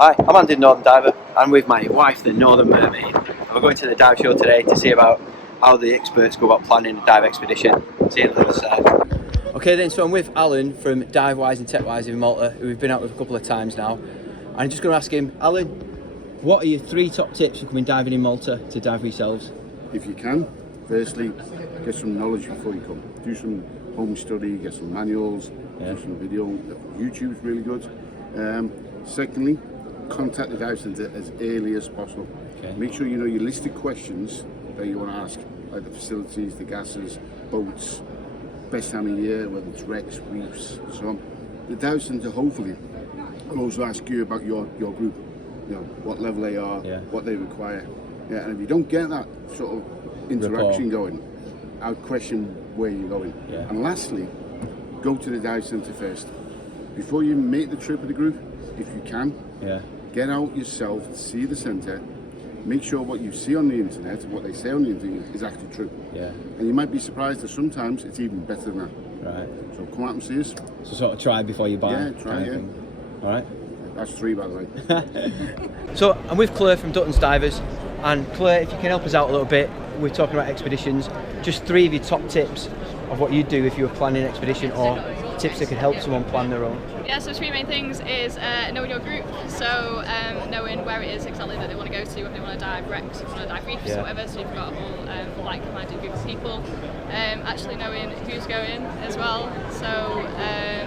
Hi, I'm Andy, Northern Diver. I'm with my wife, the Northern Mermaid. We're going to the dive show today to see about how the experts go about planning a dive expedition. See you on the other side. Okay then, so I'm with Alan from DIVEWISE and TECHWISE in Malta, who we've been out with a couple of times now. And I'm just going to ask him, Alan, what are your 3 top tips for coming diving in Malta to dive for yourselves? If you can, firstly, get some knowledge before you come. Do some home study, get some manuals, do some video. YouTube's really good. Secondly, contact the dive centre as early as possible. Okay. Make sure you know your list of questions that you want to ask, like the facilities, the gases, boats, best time of year, whether it's wrecks, reefs, so on. The dive centre hopefully will also ask you about your group, you know, what level they are, what they require. Yeah, and if you don't get that sort of interaction going, I would question where you're going. Yeah. And lastly, go to the dive centre first. Before you make the trip with the group, if you can, get out yourself, see the centre, make sure what you see on the internet and what they say on the internet is actually true. Yeah. And you might be surprised that sometimes it's even better than that. Right. So come out and see us. So sort of try before you buy. Yeah, try, yeah. Alright. That's 3, by the way. So I'm with Clare from Dutton's Divers, and Clare, if you can help us out a little bit, we're talking about expeditions. Just 3 of your top tips of what you'd do if you were planning an expedition, or tips that could help someone plan their own. Yeah, so 3 main things is knowing your group, so knowing where it is exactly that they want to go to, if they want to dive wrecks, if they want to dive reefs or whatever, so you've got a whole like-minded group of people. Actually knowing who's going as well, so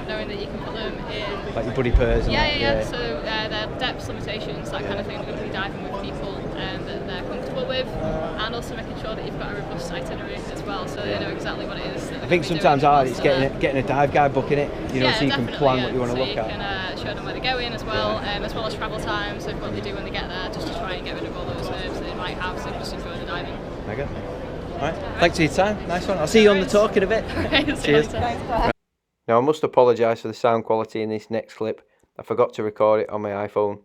knowing that you can put them in... Like your buddy pairs? Yeah, so their depth limitations, that kind of thing, they're going to be diving with people that they're comfortable with, and also making sure that you've got a robust itinerary as well, so they know exactly what it is. I think sometimes it's getting a dive guide, booking it, you know, so you can plan what you want to look at. You can show them where they're going as well as travel times, so what they do when they get there, just to try and get rid of all those nerves that they might have, so just enjoy the diving. Mega. Alright, thanks for your time, nice one. I'll see you on the talk in a bit. Cheers. Thanks. Now I must apologise for the sound quality in this next clip. I forgot to record it on my iPhone,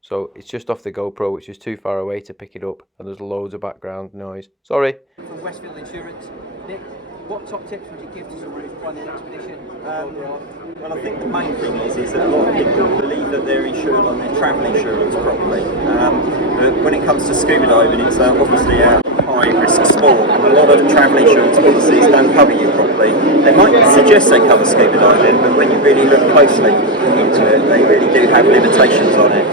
so it's just off the GoPro, which is too far away to pick it up, and there's loads of background noise. Sorry. From Westfield Insurance, Nick, what top tips would you give to someone who's planning an expedition? Well, I think the main thing is that a lot of people believe that they're insured on their travel insurance properly. But when it comes to scuba diving, it's obviously a high-risk sport, and a lot of travel insurance policies don't cover you properly. They might suggest they cover scuba diving, but when you really look closely into it, they really do have limitations on it.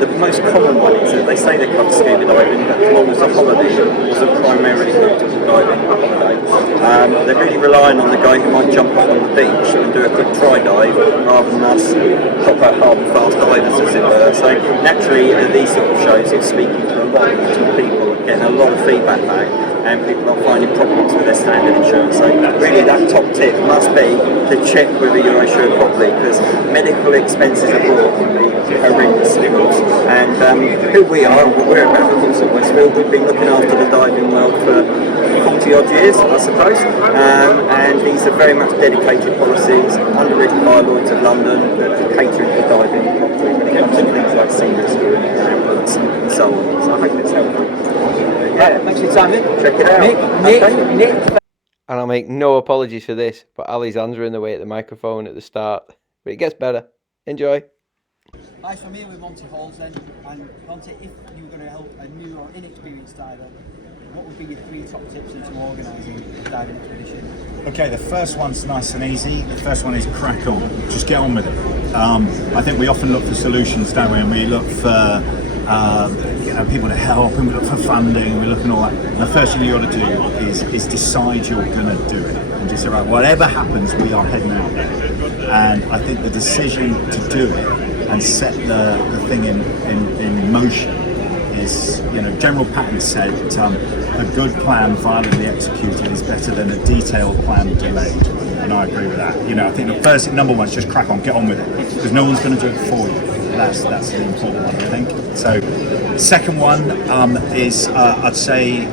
The most common one is that they say they cover scuba diving, but as long as the holiday wasn't primarily nautical diving holiday. They're really relying on the guy who might jump off on the beach and do a quick try dive rather than us proper hard and fast divers, as it were. So naturally, these sort of shows, it's speaking to a lot of people and getting a lot of feedback back, and people are finding problems with their standard insurance. So really that top tip must be to check whether you're insured properly, because medical expenses abroad can be horrendous. And who we are, we're at Malta at Westfield. We've been looking after the diving world for 40 odd years, I suppose, and these are very much dedicated policies underwritten by Lloyd's of London that are catering for diving properly when it comes to things like sea rescue and ambulance and so on. So I hope it's helpful. Yeah, thanks for your time, Nick. Check it out. Nick. And I'll make no apologies for this, but Ali's hands are in the way at the microphone at the start, but it gets better. Enjoy. Hi, so I'm here with Monty Halls then, and Monty, if you were going to help a new or inexperienced diver, what would be your 3 top tips into organising a diving expedition? Okay, the first one's nice and easy. The first one is crack on. Just get on with it. I think we often look for solutions, don't we? And we look for people to help, and we look for funding, and we look at all that. And the first thing you got to do is decide you're going to do it, and just say, right, whatever happens, we are heading out there. And I think the decision to do it and set the thing in motion is, you know, General Patton said a good plan violently executed is better than a detailed plan delayed, and I agree with that. You know, I think the number one is just crack on, get on with it, because no one's going to do it for you. That's the important one, I think. So, second one is I'd say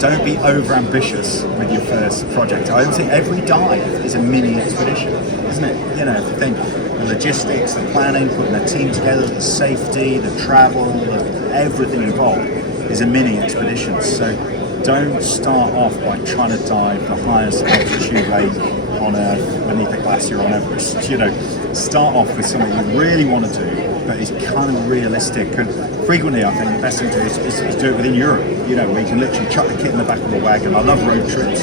don't be over ambitious with your first project. I think every dive is a mini expedition, isn't it? You know, if you think the logistics, the planning, putting a team together, the safety, the travel, everything involved is a mini expedition. So don't start off by trying to dive the highest altitude lake on Earth beneath a glacier on Everest. You know, start off with something you really want to do, but it's kind of realistic. And frequently, I think the best thing to do is do it within Europe. You know, where you can literally chuck the kit in the back of a wagon. I love road trips.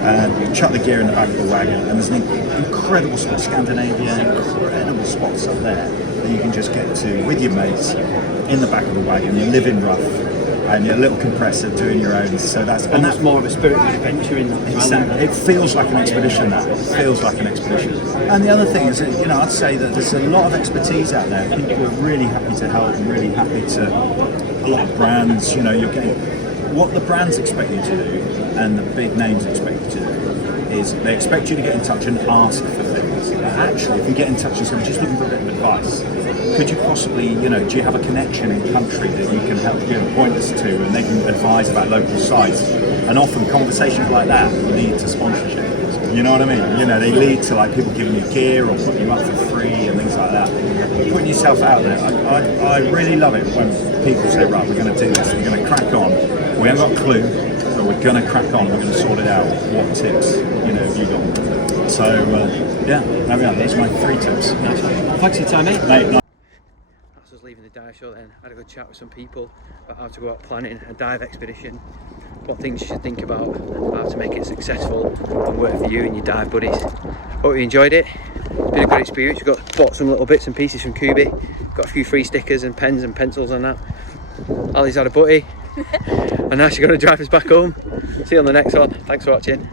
And you chuck the gear in the back of a wagon, and there's an incredible spot, Scandinavia, incredible spots up there that you can just get to with your mates in the back of the wagon. You live in rough, and you're a little compressor doing your own. So that's more of a spirit of adventure in that. Exactly. It feels like an expedition. It feels like an expedition. And the other thing is, that, you know, I'd say that there's a lot of expertise out there. People are really happy to help, and really happy to. A lot of brands, you know, you're getting what the brands expect you to do, and the big names expect you to do. Is they expect you to get in touch and ask for things. But actually, if you get in touch and say, just looking for a bit of advice, could you possibly, you know, do you have a connection in country that you can help, you know, point us to, and they can advise about local sites? And often conversations like that lead to sponsorship. You know what I mean? You know, they lead to like people giving you gear or putting you up for free and things like that. Putting yourself out there. I really love it when people say, right, we're going to do this, we're going to crack on. We haven't got a clue, but we're going to crack on, we're going to sort it out. What tips, you know, have you got? So, yeah, there we are. Those are my 3 tips. Thanks for your time, mate. Mate, As I was leaving the dive show then, I had a good chat with some people about how to go out planning a dive expedition, what things you should think about, and how to make it successful and work for you and your dive buddies. Hope you enjoyed it. It's been a good experience. We've bought some little bits and pieces from Kubi, got a few free stickers and pens and pencils and that. Ali's had a buddy, and now she's going to drive us back home. See you on the next one. Thanks for watching.